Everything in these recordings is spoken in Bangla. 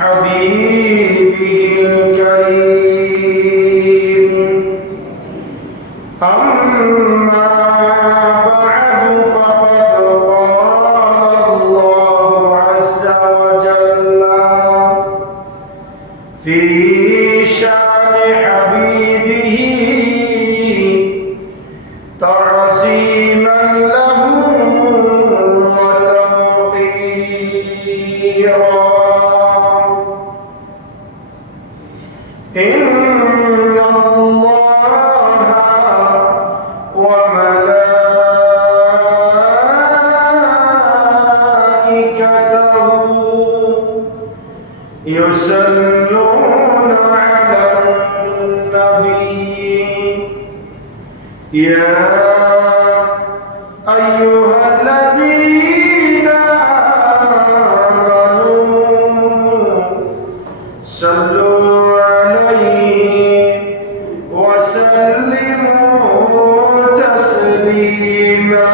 حبيبه الكريم أما بعد فقد قال الله عز وجل في شأن حبيبه تعظيما له وتوقيرا إن الله وملائكته يصلون على النبي يا أيها الذين آمنوا صلوا عليه وسلموا تسليما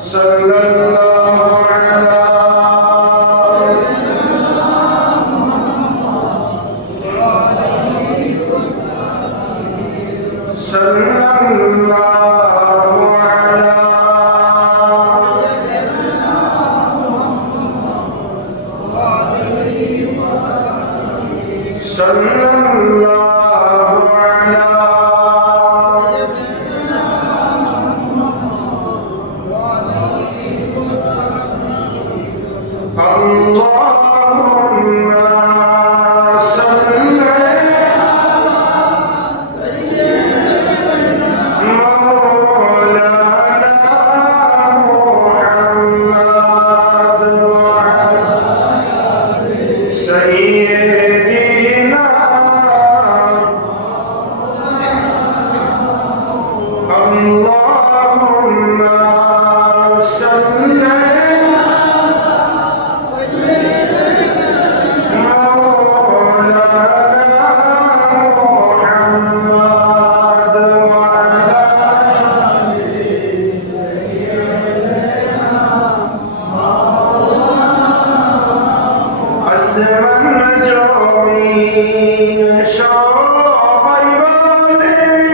صلى الله على صلى الله على صلى الله على اللهم صل مولانا محمد وعلى سيدنا اللهم صل مولانا محمد وعلى أسمى النجومين شرابي بالي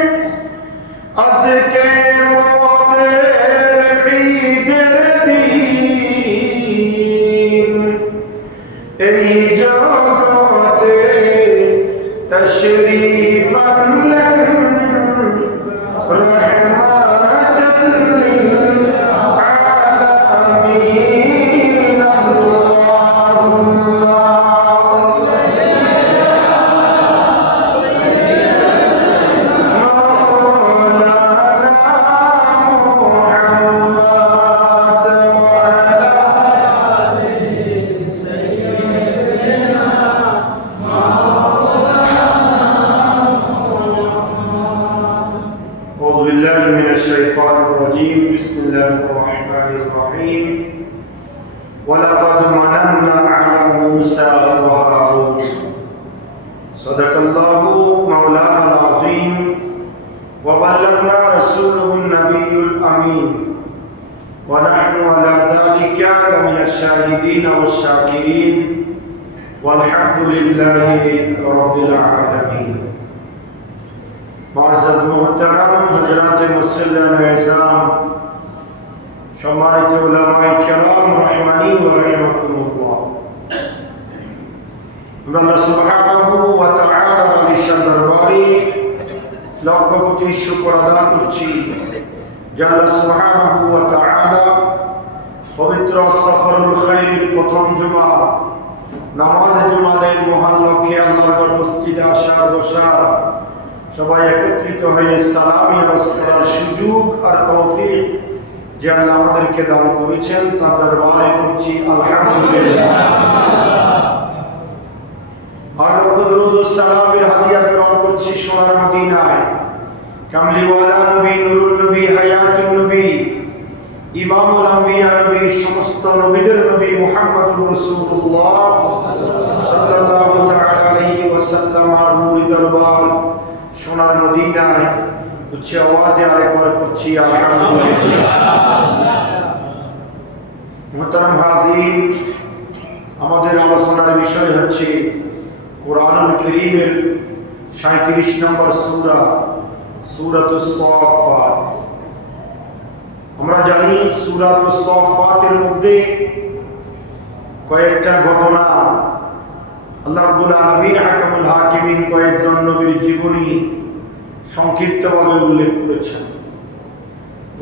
أزكي مودر عيد الدين أي جاقاتي تشريفا لن رحمة للعالمين اللهم مولانا محمد وعلى أعوذ بالله من الشيطان الرجيم بسم الله الرحمن الرحيم ولقد مننا على موسى وهارون صدق الله مولانا العظيم وبلغنا رسوله النبي الأمين ونحن على ذلك من الشاهدين والشاكرين والحمد لله رب العالمين معزز محترم হযরত মুসল্লিয়ান ইজাম সম্মানিত উলামায়ে কেরাম রাহিমানি ওয়া রাহিমাকুমুল্লাহ আল্লাহ সুবহানাহু ওয়া তাআলা বিশাল দরবারে লক্ষ কোটি শুকর আদা করছি যে আল্লাহ সুবহানাহু ওয়া তাআলা পবিত্র সফরুল খাইরের প্রথম জুমা নামাজ জুমাদের মহান লক্ষ্যে আল্লাহর মসজিদে আসার বসার সবাই একত্রিত হয়ে সালামি আরজ করার সুযোগ আর তৌফিক যে আল্লাহ আমাদেরকে দান করেছেন তার দরবারে করছি আলহামদুলিল্লাহ। আর লক্ষ দরুদ ও সালামের হাদিয়া প্রেরণ করছি সোনার মদিনায় কামলিওয়ালা নবী নুরুল নবী হায়াতুন নবী ইমামুল আম্বিয়া নবী সমস্ত নবীদের নবী মুহাম্মদুর রাসূলুল্লাহ সাল্লাল্লাহু তাআলা আলাইহি ওয়াসাল্লাম আর নূরি দরবার সোনার মদিনায় উচ্চ আওয়াজে আরেকবার করছি আলহামদুলিল্লাহ। মুহতারাম হাজির আমাদের আলোচনার বিষয় হচ্ছে কোরআনুল কারীমের 37 নম্বর সূরা, সূরাতুস সাফফাত। আমরা জানি সূরাতুস সাফফাতের মধ্যে কয়েকটা ঘটনা আল্লাহ রাব্বুল আলামিন হাকামুল হাকিমিন কয়েকজন নবীর জীবনী সংক্ষিপ্তভাবে উল্লেখ করেছেন।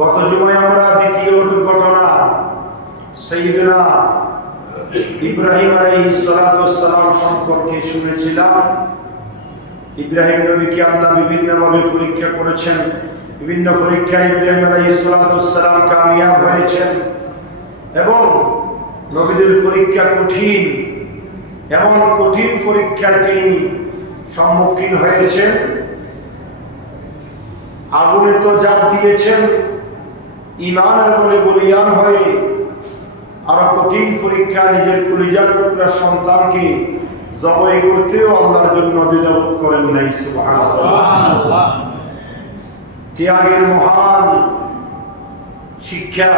গত জুমায় আমরা দ্বিতীয় ঘটনা সাইয়েদনা ইব্রাহিম আলাইহিস সালাতুস সালাম সম্পর্কে শুনেছিলাম। ইব্রাহিম নবীকে আল্লাহ বিভিন্নভাবে পরীক্ষা করেছেন, বিভিন্ন পরীক্ষায় ইব্রাহিম আলাইহিস সালাতুস সালাম কামিয়াব হয়েছেন এবং নবীদের পরীক্ষা কঠিন, এমন কঠিন পরীক্ষায় তিনি সম্মুখীন হয়েছেন। আগুনে তো ঝাঁপ দিয়েছেন ঈমানের বলে বলিয়ান হয়ে, আরো কঠিন পরীক্ষা নিজের কলিজার টুকরা সন্তানকে জবাই করতেও আল্লাহর জন্য দ্বিধাবোধ করেন নাই। সুবহানাল্লাহ। ত্যাগের মহান শিক্ষা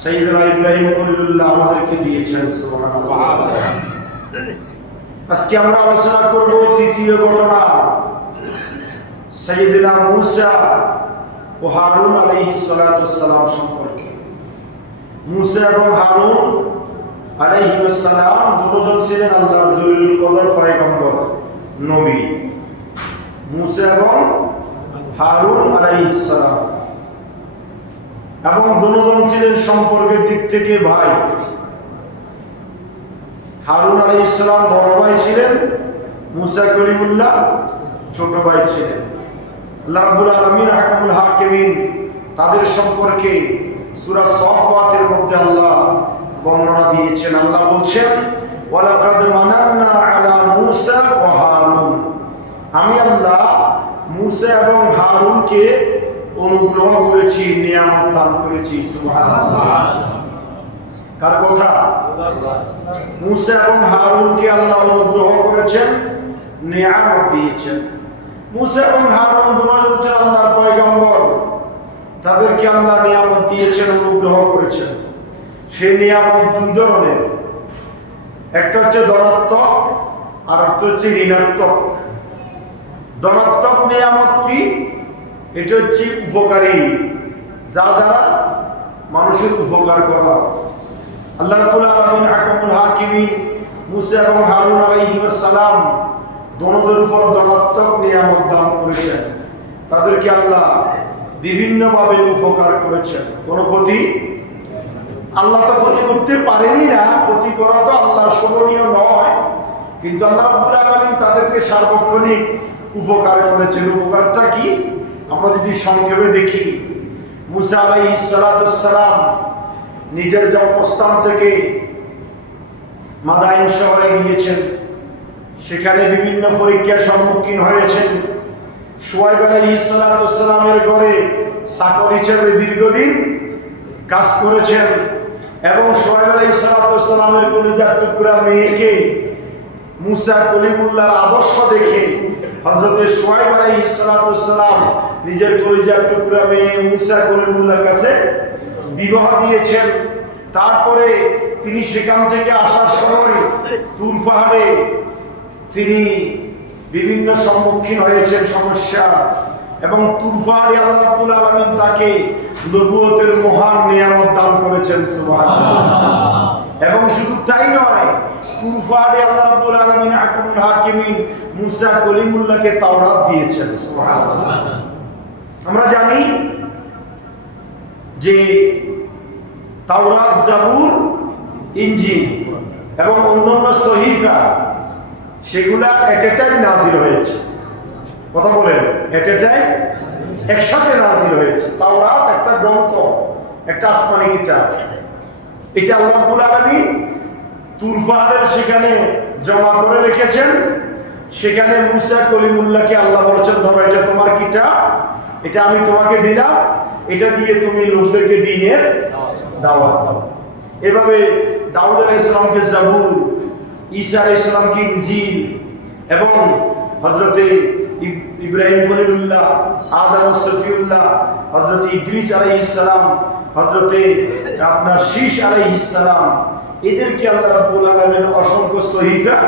সাইয়েদনা ইব্রাহিম খলিলুল্লাহ আমাদেরকে দিয়েছেন। সুবহানাল্লাহ। আজকে আমরা আলোচনা করব তৃতীয় ঘটনা সাইয়েদনা মূসা ও হারুন আলাইহিস সালাতুস সালাম সম্পর্কে। মূসা এবং হারুন আলাইহিস সালাম দুজন ছিলেন আল্লাহর জলিলুল কদর পয়গম্বর নবী। মূসা এবং হারুন আলাইহিস সালাম, এবং দুজন ছিলেন সম্পর্কের দিক থেকে ভাই। হারুন আলাইহিস সালাম বড় ভাই ছিলেন, মূসা কলিমুল্লাহ ছোট ভাই ছিলেন। আল্লাহ রাব্বুল আলামিন হাকামুল হাকিমিন তাদের সম্পর্কে সূরা সাফফাতের মধ্যে আল্লাহ বর্ণনা দিয়েছেন। আল্লাহ বলছেন, ওয়ালাকাদ মানান্না আলা মূসা ওয়া হারুন, আমি আল্লাহ মূসা এবং হারুনকে অনুগ্রহ করেছি, নিয়ামত দান করেছি। সুবহানাল্লাহ। কার কথা? মূসা এবং হারুনকে আল্লাহ অনুগ্রহ করেছেন, নিয়ামত দিয়েছেন। মূসা এবং হারুন দুজন আল্লাহর পয়গম্বর, তাদেরকে আল্লাহ নিয়ামত দিয়েছেন, অনুগ্রহ করেছেন। সেই নিয়ামত দুই ধরনের, একটা হচ্ছে ধনাত্মক আর একটা হচ্ছে ঋণাত্মক। ধনাত্মক নিয়ামত কি? এটা হচ্ছে উপকারী, যা দ্বারা মানুষের উপকার করা। আল্লাহ রাব্বুল আলামিন হাকামুল হাকিমিন মূসা এবং হারুন আলাইহিস সালাম দুজনের উপর ধনাত্মক নিয়ামত দান করেছেন। তাদেরকে আল্লাহ বিভিন্নভাবে উপকার করেছেন। কোনো ক্ষতি আল্লাহ তো ক্ষতি করতে পারেনি না, ক্ষতি করা তো আল্লাহর শোভনীয় নয়, কিন্তু আল্লাহ রাব্বুল আলামিন তাদেরকে সার্বক্ষণিক উপকার করেছেন। উপকারটা কি আমরা যদি সংক্ষেপে দেখি, মূসা আলাইহিস সালাতুস সালাম নিজের জন্মস্থান থেকে মাদাইন শহরে গিয়েছেন, সেখানে বিভিন্ন পরীক্ষার সম্মুখীন হয়েছেন। শুআয়ব আলাইহিস সালাতুস সালামের ঘরে চাকর হিসেবে দীর্ঘদিন কাজ করেছেন এবং শুআয়ব আলাইহিস সালাতুস সালামের কলিজার টুকরা মেয়েকে মূসা কলিমুল্লাহর আদর্শ দেখে হযরত শুআয়ব আলাইহিস সালাতুস সালাম নিজের কলিজার টুকরা মেয়ে মূসা কলিমুল্লাহর কাছে বিবাহ দিয়েছেন। তারপরে তিনি সেখান থেকে আসার সময় তুর পাহাড়ে তিনি বিভিন্ন সম্মুখীন হয়েছেন সমস্যা, এবং তুর পাহাড়ে আল্লাহ রাব্বুল আলামিন তাকে নবুয়তের মহান নিয়ামত দান করেছেন। সুবহানাল্লাহ। এবং শুধু তাই নয়, তুর পাহাড়ে আল্লাহ রাব্বুল আলামিন হাকামুল হাকিমিন মূসা কলিমুল্লাহকে তাওরাত দিয়েছেন। সুবহানাল্লাহ। আমরা জানি যে তাওরাত, জাবুর, ইনজিল এবং অন্যান্য সহিফা সেগুলা এট এ টাইম নাজিল হয়েছে। কথা বলেন, এট এ টাইম একসাথে নাজিল হয়েছে। তাওরাত একটা গ্রন্থ, একটা আসমানি কিতাব। এটা আল্লাহ রাব্বুল আলামিন তুর পাহাড়ের সেখানে জমা করে রেখেছেন। সেখানে মূসা কলিমুল্লাহকে আল্লাহ বলেছেন, ধরো এটা তোমার কিতাব, এটা আমি তোমাকে দিলাম, এটা দিয়ে তুমি লোকদেরকে দ্বীনের দাওয়াত দাও। এভাবে দাউদ আলাইহিস সালামকে জাবুর, ঈসা আলাইহিস সালামকে ইনজিল এবং হযরতে ইব্রাহিম খলিলুল্লাহ, আদম সফিউল্লাহ, হযরত ইদ্রিস আলাইহিস সালাম, হযরতে আপনার শীশ আলাইহিস সালাম, এদেরকে আল্লাহ রাব্বুল আলামিন অসংখ্য সহিফা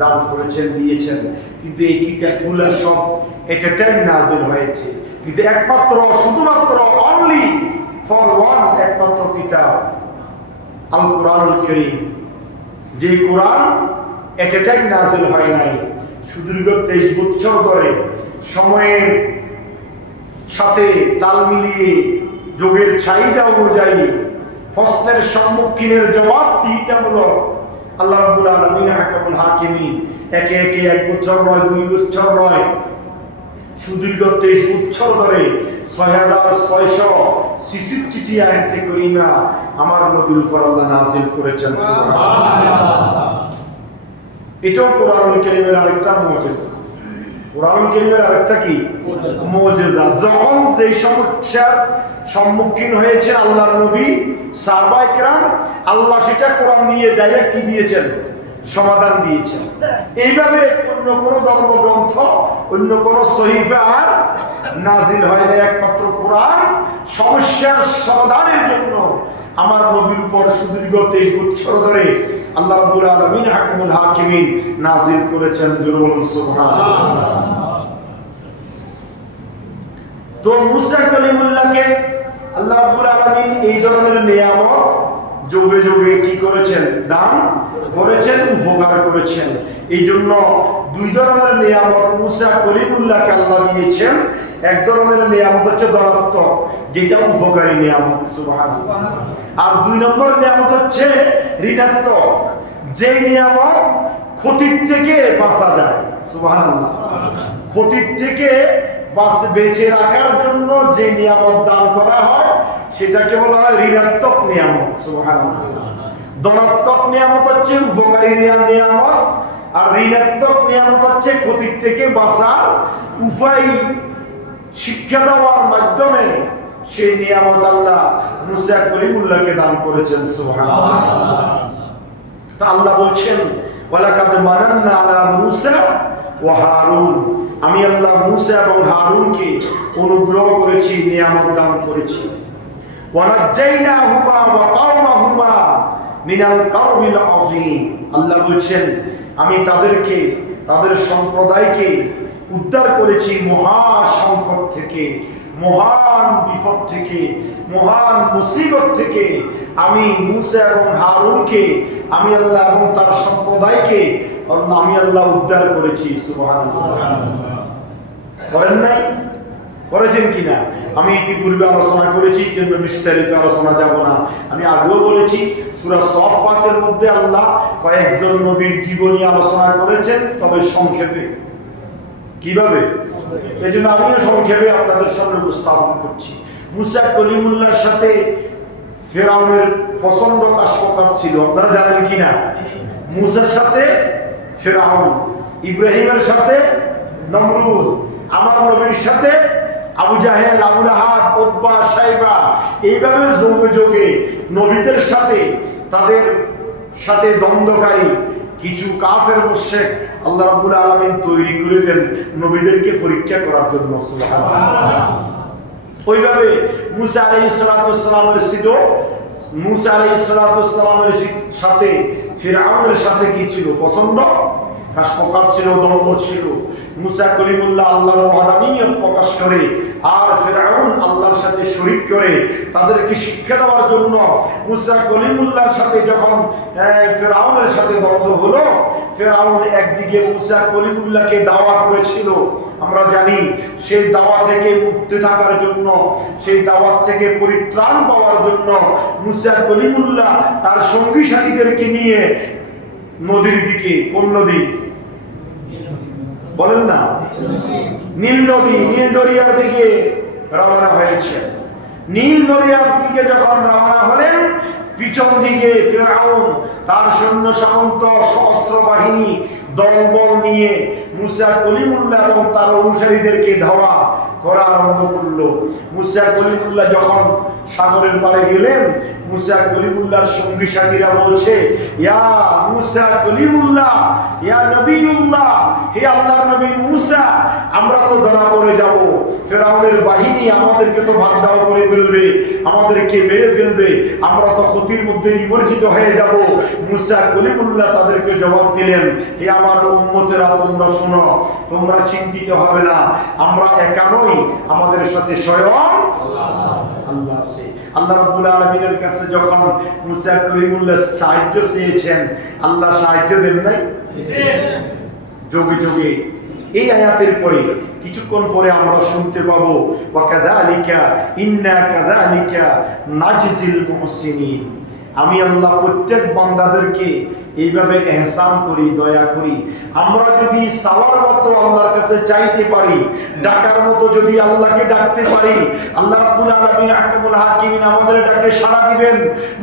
দান করেছেন, দিয়েছেন। কিন্তু এই কিতাবগুলো সব এটা টাইম নাজিল হয়েছে, কিন্তু একমাত্র শুধুমাত্র অনলি ফর ওয়ান একমাত্র কিতাব আল কোরআনুল কারীম, যে কোরআন এটা টাইম নাজিল হয় নাই, সুদীর্ঘ 23 বছর ধরে সময়ের সাথে তাল মিলিয়ে যুগের চাহিদা অনুযায়ী প্রশ্নের সম্মুখীনের জবাবদিহিতামূলক আল্লাহ রাব্বুল আলামিন হাকামুল হাকিমিন একে একে 1 বছর নয়, 2 বছর নয়, সুদীর্ঘ 23 বছর ধরে 6666টি আয়াতে কারীমা আমার নবীর উপর আল্লাহ নাযিল করেছেন। সুবহানাল্লাহ। এটাও কোরআনুল কারীমের আরেকটা মুজিজা। কোরআনুল কারীমের আরেকটা কি মুজিজা। যখন যেই সমস্যার সম্মুখীন হয়েছে আল্লাহর নবী, সাহাবায়ে কেরাম, আল্লাহ সেটা কোরআন দিয়ে ডাইরেক্ট কি দিয়েছেন? সমাধান দিয়েছেন। এইভাবে অন্য কোনো ধর্মগ্রন্থ, অন্য কোনো সহিফা আর নাজিল হয় না। একমাত্র কোরআন সমস্যার সমাধানের জন্য আমার নবীর উপর সুদীর্ঘ 23 বছর ধরে আল্লাহ রাব্বুল আলামিন হাকামুল হাকিমিন নাজিল করেছেন। জোরে বলুন সুবহানাল্লাহ। তো মুসা কালিমুল্লাহকে আল্লাহ রাব্বুল আলামিন এই ধরনের নিয়ামত যুগে যুগে কি করেছেন? দান করেছেন, উপকার করেছেন। এই জন্য 2 ধরনের নিয়ামত মুসা কালিমুল্লাহকে আল্লাহ দিয়েছেন। এক ধরনের নিয়ামত হচ্ছে ধনাত্মক, যেটা উপকারী নিয়ামত, সুবহানাল্লাহ। আর 2 নম্বর নিয়ামত হচ্ছে ঋণাত্মক, যে নিয়ামত ক্ষতির থেকে বাঁচা যায়, সুবহানাল্লাহ। ক্ষতির থেকে বেঁচে রাখার জন্য যে নিয়ামত দান করা হয় সেটাকে বলা হয় ঋণাত্মক নিয়ামত, সুবহানাল্লাহ। ধনাত্মক নিয়ামত হচ্ছে উপকারী নিয়ামত, আর ঋণাত্মক নিয়ামত হচ্ছে ক্ষতির থেকে বাঁচার উপায় শিক্ষা দেওয়ার মাধ্যমে সেই নিয়ামত আল্লাহ মুসা কালিমুল্লাহকে দান করেছেন, সুবহানাল্লাহ। তা আল্লাহ বলছেন, ওয়ালাকাদ মানান্না আলা মুসা ওয়া হারুন, আমি আল্লাহ মুসা এবং হারুনকে অনুগ্রহ করেছি, নিয়ামত দান করেছি। ওয়া নাজ্জাইনাহুমা ওয়া কওমাহুমা মিনাল কারবিল আযীম, আল্লাহ বলছেন আমি তাদেরকে, তাদের সম্প্রদায়কে উদ্ধার করেছি মহা সংকট থেকে, মহান বিপদ থেকে, মহান মুসিবত থেকে। আমি মুসা এবং হারুনকে, আমি আল্লাহ এবং তার সম্প্রদায়কে আমি আল্লাহ উদ্ধার করেছি, সুবহানাল্লাহ। করেন নাই? করেছেন কিনা? আমি ইতিপূর্বে আলোচনা করেছি, কিন্তু বিস্তারিত আলোচনা যাব না। আমি আগেও বলেছি সূরা সাফফাতের মধ্যে আল্লাহ কয়েকজন নবীর জীবনী আলোচনা করেছেন, তবে সংক্ষেপে। কিভাবে? এই জন্য আমিও সংক্ষেপে আপনাদের সামনে উপস্থাপন করছি। মুসা কালিমুল্লাহর সাথে ফেরাউনের প্রচন্ড কাশফকার ছিল, আপনারা জানেন কিনা? মুসার সাথে ফেরাউন, ইব্রাহিমের সাথে নমরুদ, আমার নবীর সাথে আবু জাহেল, আবু লাহাব, উতবা, সাইবা, এইভাবে যোগে যোগে নবীদের সাথে, তাদের সাথে দ্বন্দ্বকারী কিছু কাফের মুশরিক আল্লাহ রাব্বুল আলামিন তৈরি করে দেন নবীদেরকে পরীক্ষা করার জন্য, সুবহানাল্লাহ। ওইভাবে মুসা আলাইহিস সালাতু ওয়াস সালামের ছিল, মুসা আলাইহিস সালাতু ওয়াস সালামের সাথে ফিরআউনের সাথে কি ছিল? প্রচন্ড কাশফকার ছিল, দ্বন্দ্ব ছিল। মুসা কালিমুল্লাহ আল্লাহর ওয়াহদানিয়ত প্রকাশ করে, আর ফিরআউন আল্লাহর সাথে শরীক করে তাদেরকে শিক্ষা দেওয়ার জন্য মুসা কালিমুল্লাহর সাথে যখন ফিরআউনের সাথে দ্বন্দ্ব হলো, ফিরআউন একদিকে মুসা কালিমুল্লাহকে দাওয়া করেছিল, আমরা জানি সেই দাওয়া থেকে মুক্তি থাকার জন্য, সেই দাওয়াত থেকে পরিত্রাণ পাওয়ার জন্য মুসা কালিমুল্লাহ তার সঙ্গী সাথীদেরকে নিয়ে নদীর দিকে, কোন নদী বলেন না? নীল নদী, নীল দরিয়ার দিকে রওনা হয়েছে। নীল দরিয়ার দিকে যখন রওনা হলেন, পিছন দিকে ফিরআউন তার সৈন্য সামন্ত সহস্র বাহিনী দলবল নিয়ে মুসা কালিমুল্লাহ এবং তার অনুসারীদেরকে ধাওয়া করা আরম্ভ করলো। মুসা কালিমুল্লাহ যখন সাগরের পাড়ে গেলেন, মুসা কলিমুল্লাহর সঙ্গী সাথীরা বলছে, ইয়া মুসা কলিমুল্লাহ, ইয়া নবিউল্লাহ, হে আল্লাহর নবী মুসা, আমরা তো ধরা পড়ে যাব, ফেরাউনের বাহিনী আমাদেরকে তো ভাগদাও করে ফেলবে, আমাদেরকে মেরে ফেলবে, আমরা তো ক্ষতির মধ্যে নিমজ্জিত হয়ে যাব। মুসা কলিমুল্লাহ তাদেরকে জবাব দিলেন, হে আমার উম্মতেরা, তোমরা শোনো, তোমরা চিন্তিত হবে না, আমরা একা নই, আমাদের সাথে স্বয়ং আল্লাহ আছে। আল্লাহ রাব্বুল আলামিনের কাছে যখন মুসা কলিমুল্লাহ সাহায্য চেয়েছেন, আল্লাহ সাহায্য দেন নাই? যোগে যোগে। এই আয়াতের পরে কিছুক্ষণ পরে আমরা শুনতে পাবো, ওয়া কাযালিকা ইন্না কাযালিকা নাজজিল মুহসিনিন, আমি আল্লাহ প্রত্যেক বান্দাদেরকে এইভাবে ইহসান করি, দয়া করি। আমরা যদি সাওয়ার মতো আল্লাহর কাছে চাইতে পারি, ডাকার মতো যদি আল্লাহকে ডাকতে পারি, আল্লাহ রাব্বুল আলামিন আহকামুল হাকিমিন আমাদের ডাকে সাড়া দিবেন।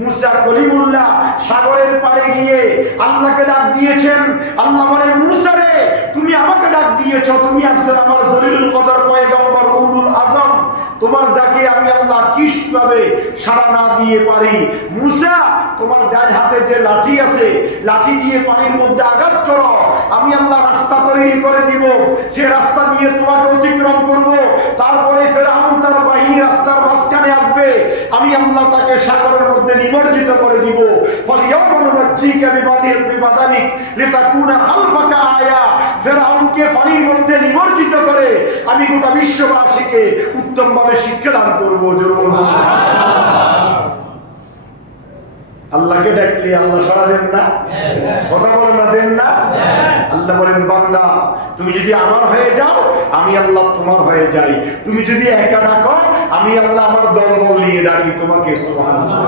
মুসা কলিমুল্লাহ সাগরের পাড়ে গিয়ে আল্লাহকে ডাক দিয়েছেন। আল্লাহ বলেন, মুসা রে, তুমি আমাকে ডাক দিয়েছো, তুমি একজন আমার জলিলুল কদর পয়গম্বর উলুল আজম, তোমার ডাকে আমি আল্লাহ কিভাবে সাড়া না দিয়ে পারি? মুসা, তোমার ডান হাতে যে লাঠি আছে, লাঠি দিয়ে পানির মধ্যে আঘাত করো, আমি আল্লাহ রাস্তা তৈরি করে দিব, সে রাস্তা দিয়ে তোমাকে অতিক্রম করব, তারপরে ফেরাউন তার বাহিনী রাস্তার মাঝখানে আসবে, আমি আল্লাহ তাকে সাগরের মধ্যে নিমজ্জিত করে দিব। ফালিয়াউমা নুনাজ্জিকা বিবাদানিক লিতাকুনা খালফাকা আয়া, ফেরাউনকে পানির মধ্যে নিমজ্জিত করে আমি গোটা বিশ্ববাসীকে উত্তমভাবে শিক্ষা দান করবো। আল্লাহকে ডাকলে আল্লাহ সাড়া দেন না? কথা বলেন না, দেন না? আল্লাহ বলেন, বান্দা তুমি যদি আমার হয়ে যাও, আমি আল্লাহ তোমার হয়ে যাই। তুমি যদি একা ডাকো, আমি আল্লাহ আমার দলবল নিয়ে ডাকি তোমাকে। সুবহানাল্লাহ।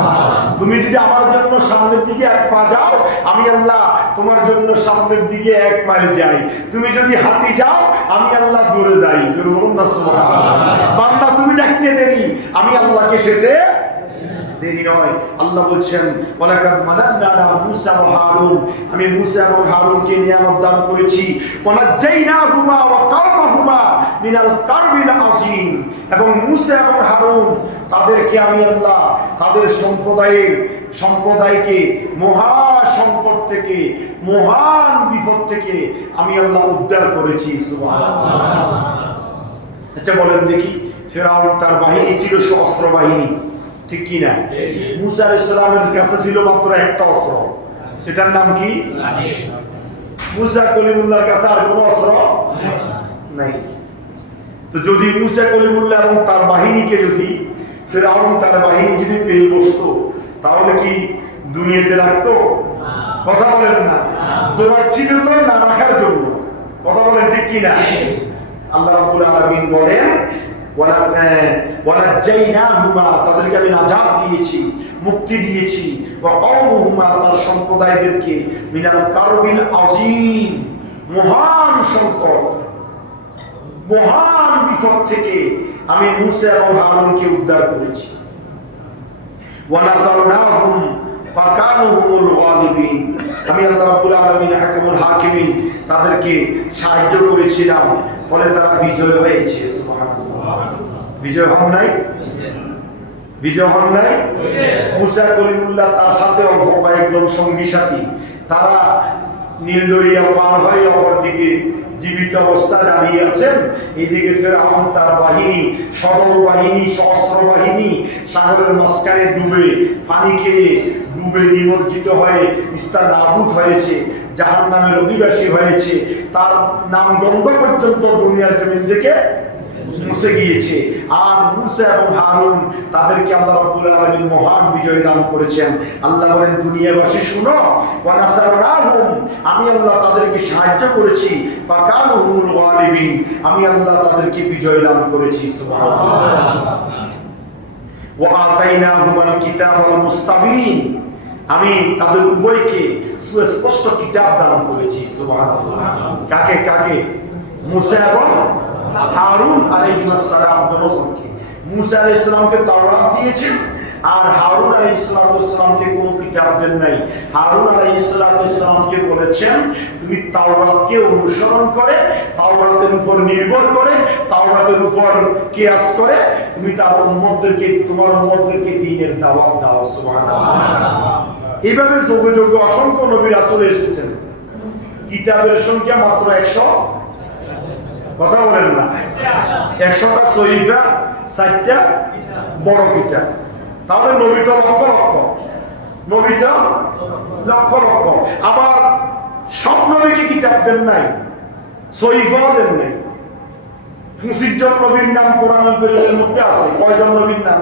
তুমি যদি আমার জন্য সামনের দিকে এক পা যাও, আমি আল্লাহ তোমার জন্য সামনের দিকে 1 মাইল যাই। তুমি যদি হাতি যাও, আমি আল্লাহ দূরে যাই। দূরে বলুন না সুবহানাল্লাহ। বান্দা তুমি ডাকতে দেরি, আমি আল্লাহকে সেতে দেরি নয়। আল্লাহ বলছেন, ওয়ালাকাদ মানান্না আলা মুসা ওয়া হারুন, আমি মুসা এবং হারুনকে নিয়ামত দান করেছি। ওয়ানাজ্জাইনাহুমা ওয়া কাওমাহুমা মিনাল কারবিল আযীম, এবং মুসা এবং হারুন তাদেরকে আমি আল্লাহ তাদের সম্প্রদায়কে মহা সংকট থেকে, মহান বিপদ থেকে আমি আল্লাহ উদ্ধার করেছি। সুবহানাল্লাহ। আচ্ছা বলেন দেখি, ফেরাউন তার বাহিনী ছিল সহস্র বাহিনী, ঠিক কি না? মুসা আলাইহিস সালামের কাছে ছিল মাত্র একটা অস্ত্র, সেটার নাম কি? মুসা কলিমুল্লাহর কাছে আর কোনো অস্ত্র নাই। তো যদি মুসা কলিমুল্লাহ এবং তার বাহিনীকে যদি ফেরাউন তার বাহিনী যদি পেয়ে বসতো, তাহলে কি দুনিয়াতে রাখতো? কথা বলেন না? দৌড়াচ্ছিল তো না রাখার জন্য। কথা বলেন ঠিক কি না? আল্লাহ রাব্বুল আলামিন বলেন, ওয়ানাজ্জাইনাহুমা, তাদেরকে আমি নাজাত দিয়েছি, মুক্তি দিয়েছি, ওয়া কওমুহুমা, তার সম্প্রদায়দেরকে, মিনাল কারবিল আযীম, মহান সংকট, মহান বিপদ থেকে আমি মুসা এবং হারুনকে উদ্ধার করেছি। ওয়া নাসারনাহুম ফাকানু হুমুল গালিবিন, আমি আল্লাহ রাব্বুল আলামিন হাকিমুল হাকিমিন তাদেরকে সাহায্য করেছিলাম, ফলে তারা বিজয় হয়েছে। সুবহানাল্লাহ। বিজয় হন নাই? বিজয় হন নাই? মুসা কলিমুল্লাহ তার সাথে অল্প কয়েকজন সঙ্গী সাথী, তারা নীল দরিয়া পার হয়ে অপরদিকে জীবিত অবস্থা দাঁড়িয়ে আছেন। এইদিকে ফেরাউন তার বাহিনী, সদর বাহিনী, সহস্র বাহিনী সাগরের মাঝখানে ডুবে, পানি খেয়ে ডুবে নিমজ্জিত হয়ে ইস্তার নাবুদ হয়েছে, জাহান্নামের অধিবাসী হয়েছে, তার নাম গন্ধ পর্যন্ত দুনিয়ার জমিন থেকে মুছে গিয়েছে। আর মুসা এবং হারুন তাদেরকে আল্লাহ রাব্বুল আলামিন মহান বিজয় দান করেছেন। আল্লাহ বলেন, দুনিয়াবাসী শুনো, ওয়া নাসারনাহুম, আমি আল্লাহ তাদেরকে সাহায্য করেছি, ফাকানু হুমুল গালিবিন, আমি আল্লাহ তাদেরকে বিজয় দান করেছি। সুবহানাল্লাহ। ওয়া আতাইনাহুমাল কিতাবাল মুস্তাবিন, আমি তাদের উভয়কে সুস্পষ্ট কিতাব দান করেছি। সুবহানাল্লাহ। কাকে কাকে? মুসা এবং হারুন আলাইহিস সালাম দুজনকে। মুসা আলাইহিস সালামকে তাওরাত দিয়েছেন, আর হারুন আলাইহিস সালামকে কোনো কিতাব দেন নাই। হারুন আলাইহিস সালামকে বলেছেন তুমি তাওরাতকে অনুসরণ করে, তাওরাতের উপর নির্ভর করে, তাওরাতের উপর কিয়াস করে তুমি তোমার উম্মতদেরকে দ্বীনের দাওয়াত দাও। সুবহানাল্লাহ। এইভাবে যোগে যোগে অসংখ্য নবী রাসূল এসেছেন। কিতাবের সংখ্যা মাত্র 100। কথা বলেন না, 100টা সহিফা, 60টা বড় কিতাব। তাহলে নবী তো লক্ষ লক্ষ, নবী তো লক্ষ লক্ষ। আবার সব নবীকে কিতাব দেন নাই, সহিফাও দেন নাই। 25 জন নবীর নাম কোরআন শরীফের মধ্যে আছে। কয়জন নবীর নাম?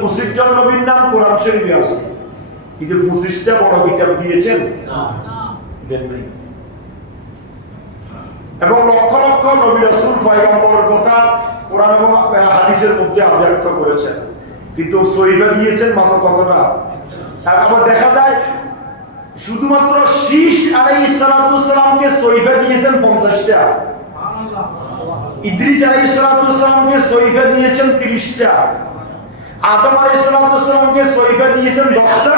25 জন নবীর নাম কোরআন শরীফে আছে, কিন্তু 25টা বড় কিতাব দিয়েছেন না, দেন নাই। এবং লক্ষ লক্ষ নবী রাসূল পয়গম্বরের কথা কোরআন এবং হাদিসের মধ্যে ব্যক্ত করেছেন, কিন্তু সহিফা দিয়েছেন মাত্র কতটা? আবার দেখা যায় শুধুমাত্র শীষ আলাইহিস সালামকে সহিফা দিয়েছেন 50টা, ইদ্রিস আলাইহিস সালামকে সহিফা দিয়েছেন 30টা, আদম আলাইহিস সালামকে সহিফা দিয়েছেন 10টা,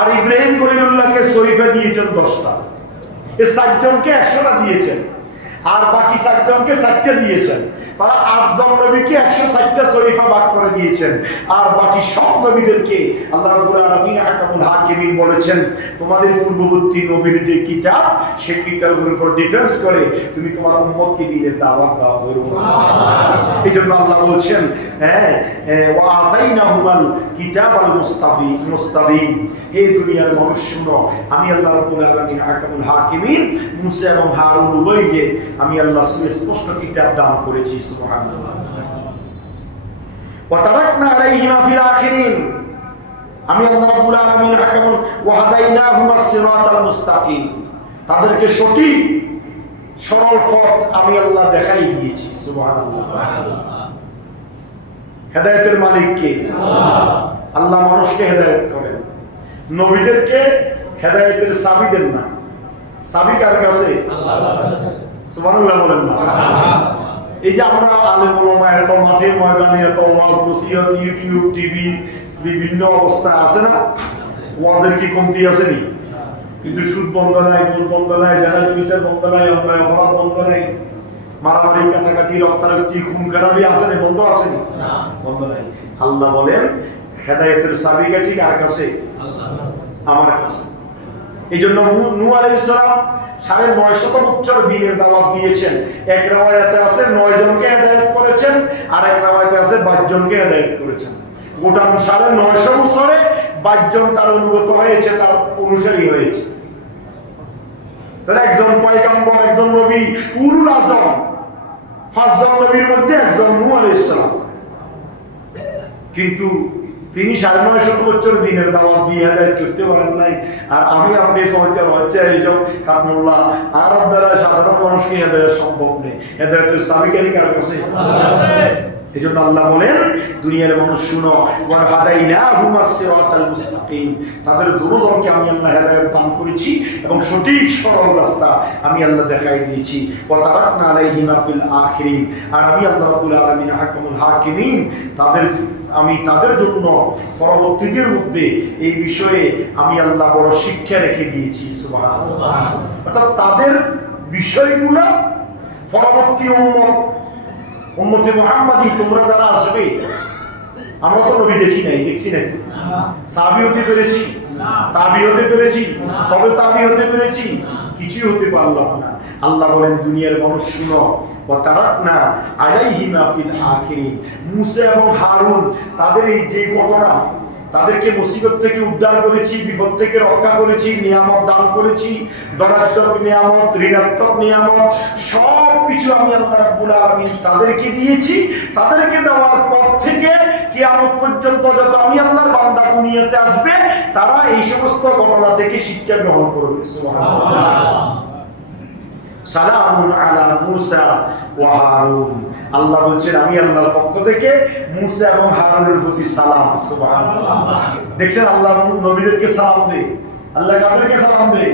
আর ইব্রাহিম খলিলুল্লাহকে সহিফা দিয়েছেন 10টা। এই 4 জনকে 100টা দিয়েছেন, আর বাকি 4 জনকে 4টা দিয়েছেন। তারা 8 জন নবীকে 160টা সহিফা ভাগ করে দিয়েছেন। আর বাকি সব নবীদেরকে আল্লাহ রাব্বুল আলামিন আহকামুল হাকিমিন বলেছেন তোমাদের পূর্ববর্তী নবীর যে কিতাব, সেই কিতাবের উপর ডিফেন্স করে তুমি তোমার উম্মতকে দ্বীনের দাওয়াত দাও। সুবহানাল্লাহ। এইজন্য আল্লাহ বলছেন ওয়া আতাইনাহুমাল কিতাবাল মুস্তাবিন। হে দুনিয়ার মানুষ শুনো, আমি আল্লাহ রাব্বুল আলামিন আহকামুল হাকিমিন মুসা এবং হারুন উভয়কে আমি আল্লাহ সুস্পষ্ট কিতাব দান করেছি। সুবহানাল্লাহ। ওয়া তারাকনা আলাইহিমা ফিল আখিরিন। আমি আল্লাহ রাব্বুল আলামিন হাকামুল ওয়া হাদাইনাহুমাস সিরাতাল মুস্তাকিম। তাদেরকে সঠিক সরল পথ আমি আল্লাহ দেখাই দিয়েছি। সুবহানাল্লাহ। হেদায়েতের মালিক কে? আল্লাহ মানুষকে হেদায়েত করেন, নবীদেরকে হেদায়েতের চাবি দেন না। চাবি কার কাছে? আল্লাহর কাছে। সুবহানাল্লাহ বলেন না। এই যে আমরা আলেম ওলামা এত মাঠে ময়দানে এত ওয়াজ নসিহত, ইউটিউব, টিভি, বিভিন্ন অবস্থায় আছে না? ওয়াজের কি কমতি আসেনি? কিন্তু সুদ বন্ধ নাই, ঘুষ বন্ধ নাই, জানাজা বিচার বন্ধ নাই, অন্যায় অপরাধ বন্ধ নাই, মারামারি, কাটাকাটি, রক্তারক্তি, খুন খারাপি আসেনি? বন্ধ আসেনি? বন্ধ নাই। আল্লাহ বলেন হেদায়েতের চাবিকাঠি কার কাছে? আমার কাছে। এই জন্য নূহ আলাইহিস সালাম 950 বছর দ্বীনের দাওয়াত দিয়েছেন। এক রাওয়ায়াতে আছে 9 জনকে হেদায়েত করেছেন, আর এক রাওয়ায়াতে আছে 22 জনকে হেদায়েত করেছেন। গোটা 950 বছরে 22 জন তার অনুগত হয়েছে, তার অনুসারী হয়েছে। তাহলে একজন পয়গম্বর, একজন নবী, উলুল আযম, 5 জন নবীর মধ্যে একজন নূহ আলাইহিস সালাম। কিন্তু তিনি 950 বছর দ্বীনের দাওয়াত দিয়ে হেদায়েত করতে পারেন নাই। আর আমি আপনি সমাজের হচ্ছে এইসব কামুল্লাহ আর দ্বারা সাধারণ মানুষকে হেদায়েত সম্ভব নেই। হেদায়েতের চাবিকাঠি কার কাছে? এই জন্য আল্লাহ বলেন দুনিয়ার মানুষ শুনো, ওয়া হাদাইনাহুমাস সিরাতাল মুস্তাকিম। তাদের দুজনকে আমি আল্লাহ হেদায়েত দান করেছি এবং সঠিক সরল রাস্তা আমি আল্লাহ দেখাই দিয়েছি। ওয়া তারাকনা আলাইহিমা ফিল আখিরিন। আর আমি আল্লাহ রাব্বুল আলামিন হাকামুল হাকিমিন, আমি তাদের জন্য পরবর্তীদের মধ্যে এই বিষয়ে আমি আল্লাহ বড় শিক্ষা রেখে দিয়েছি। সুবহানাল্লাহ। অর্থাৎ তাদের বিষয়গুলো পরবর্তী উম্মতে মুহাম্মাদি তোমরা যারা আসবে, আমরা তো নবী দেখি নাই, দেখছি নাকি? সাহাবী হতে পেরেছি, তাবি হতে পেরেছি, তবে তাবি হতে পেরেছি, কিছুই হতে পারলাম না। আল্লাহ বলেন দুনিয়ার মানুষ শুনো, ওয়া তারাকনা আলাইহিমা ফিল আখিরিন। মুসা এবং হারুন তাদের এই যে ঘটনা, তাদেরকে মুসিবত থেকে উদ্ধার করেছি, বিপদ থেকে রক্ষা করেছি, নিয়ামত দান করেছি, ধনাত্মক নিয়ামত, ঋণাত্মক নিয়ামত, সব কিছু আমি আল্লাহ রাব্বুল আলামিন তাদেরকে দিয়েছি। তাদেরকে দেওয়ার পর থেকে কিয়ামত পর্যন্ত যত আমি আল্লাহর বান্দা দুনিয়াতে আসবে, তারা এই সমস্ত ঘটনা থেকে শিক্ষা গ্রহণ করবে। সুবহানাল্লাহ। সালামুন আলা মুসা ওয়া হারুন। আল্লাহ বলছেন আমি আল্লাহর পক্ষ থেকে মুসা এবং হারুনের প্রতি সালাম। সুবহানাল্লাহ। দেখছেন আল্লাহ নবীদেরকে সালাম দেয়, আল্লাহ কাদেরকে সালাম দেয়?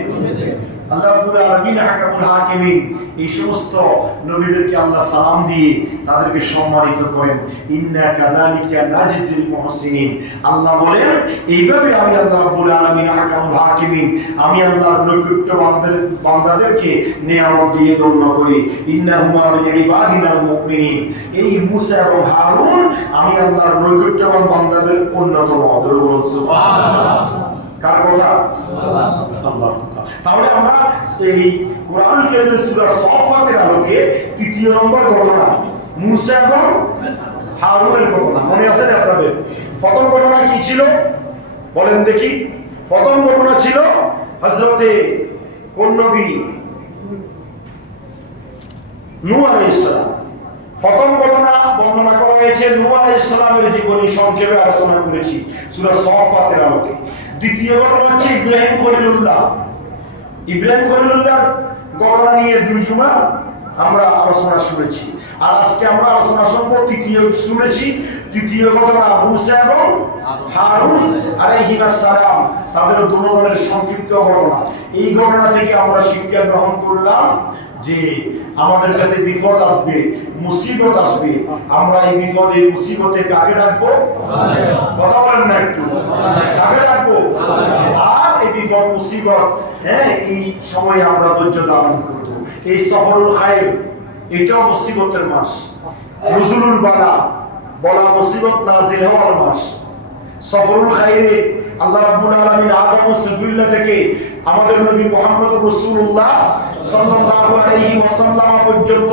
আল্লাহ রাব্বুল আলামিন হাকামুল হাকিমিন এই সমস্ত নবীদেরকে আল্লাহ সালাম দিয়ে তাদেরকে সম্মানিত করেন। ইন্না কাযালিকা নাজজিল মুহসিনিন, আল্লাহ বলেন এইভাবে আমি আল্লাহ রাব্বুল আলামিন হাকামুল হাকিমিন আমি আল্লাহর নৈকট্য বান্দাদেরকে নিয়ামত দিয়ে ধন্য করি। ইন্নাহুমা মিন ইবাদিনাল মুমিনিন, এই মুসা এবং হারুন আমি আল্লাহর নৈকট্যবান বান্দাদের অন্যতম। সুবহানাল্লাহ। কার কথা? আল্লাহর কথা। তাহলে আমরা এই কোরআন কারীমের সূরা সাফফাতের আলোকে তৃতীয় নম্বর ঘটনা মুসা এবং হারুনের ঘটনা মনে আছে না আপনাদের? প্রথম ঘটনা কি ছিল বলেন দেখি? প্রথম ঘটনা ছিল হযরতে কোন নবী? নূহ আলাইহিস সালাম। প্রথম ঘটনা বর্ণনা করা হয়েছে নূহ আলাইহিস সালামের জীবনী, সংক্ষেপে আলোচনা করেছি সূরা সাফফাতের আলোকে। দ্বিতীয় ঘটনা হচ্ছে ইব্রাহিম খলিলুল্লাহ। ইব্রাহিম খলিলুল্লাহ ঘটনা নিয়ে 2 জুমা আমরা আলোচনা শুনেছি, আর আজকে আমরা আলোচনা শুনবো তৃতীয় ঘটনা মুসা এবং হারুন আলাইহিস সালাম, তাদের দুজনের সংক্ষিপ্ত ঘটনা। এই ঘটনা থেকে আমরা শিক্ষা গ্রহণ করলাম যে আমাদের কাছে বিপদ আসবে, মুসিবত আসবে, আমরা এই বিপদে মুসিবতে কাকে ডাকবো? কথা বলেন না একটু, কাকে ডাকবো? আর এই বিপদ মুসিবত এই সময় আমরা ধৈর্য ধারণ করব। এই সফরুল খায়র এটাও মুসিবতের মাস, নুজুলুল বালা বলা মুসিবত নাজিল হওয়ার মাস। সফরুল খায়রে আল্লাহ রাব্বুল আলামিন আদম ও সফিউল্লাহ থেকে আমাদের নবী মুহাম্মদ রাসূলুল্লাহ সাল্লাল্লাহু আলাইহি ওয়াসাল্লাম পর্যন্ত